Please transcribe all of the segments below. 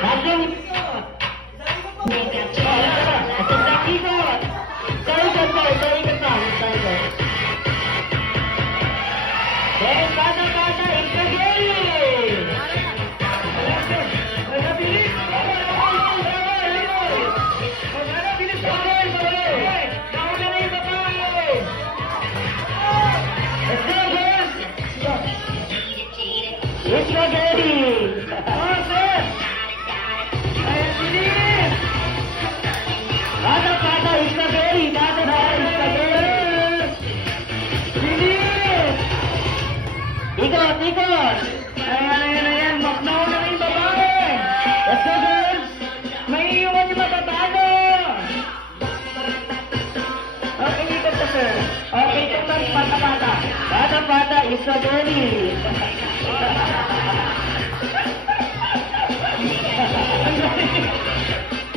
Bagong ikot. Ikot pa. Then, bata, Isageli. Nabilis. Nabilis ako. Nauna na yung babae. Let's go, boys. Isageli. Oh, sir. Ayan, bilis. Bata, Isageli. Bilis. Ikot. Ayan. Nauna na yung babae. Let's go, girls. May iwan yung matatalo. Okay, ikot ka, sir. Okay, itong bata. Bata, Isageli.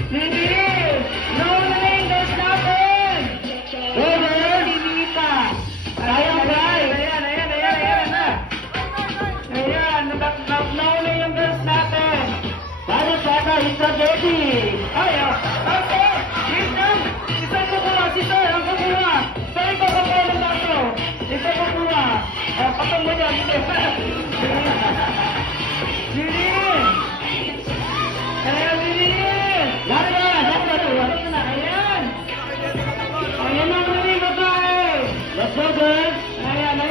Bilis. Nauna na yung girls natin. Go, girls. Hindi pa. Ayan, guys. Ayan na. Ayan, nauna yung girls natin. Bata, Isageli. Okay. Wisdom. Isang kukuha. Ang kukuha. Saan ko kukuha ng baso? Isang kukuha. Patong mo niya. Bilis. Ayan, bilis. Lahat na. Ayan. Ayan na yung babae. Let's go, girls. Ayan.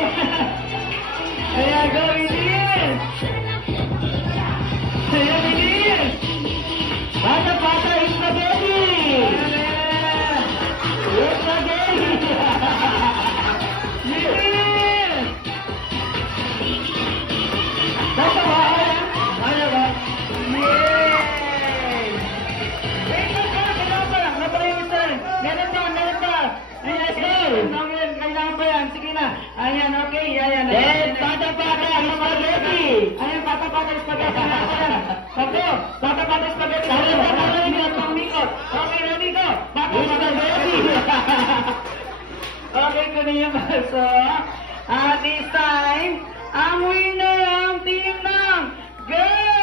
Ayan, go, bilis. Ayan, bilis. Bata, Isageli. Isageli. Bilis. Bata ba? Ayan ba? Yay! Wait, kailangan pa yung isa. Meron pa. Ayan, let's go. Kailangan pa yan. Sige na. Ayan, okay. Ayan. Yes, bata, Isageli. Ayan, bata, Isageli. Sabo, bata, Isageli. Okay, ready, go. Bata, Isageli. Okay, kunin yung baso. At this time, ang winner ang team ng girls!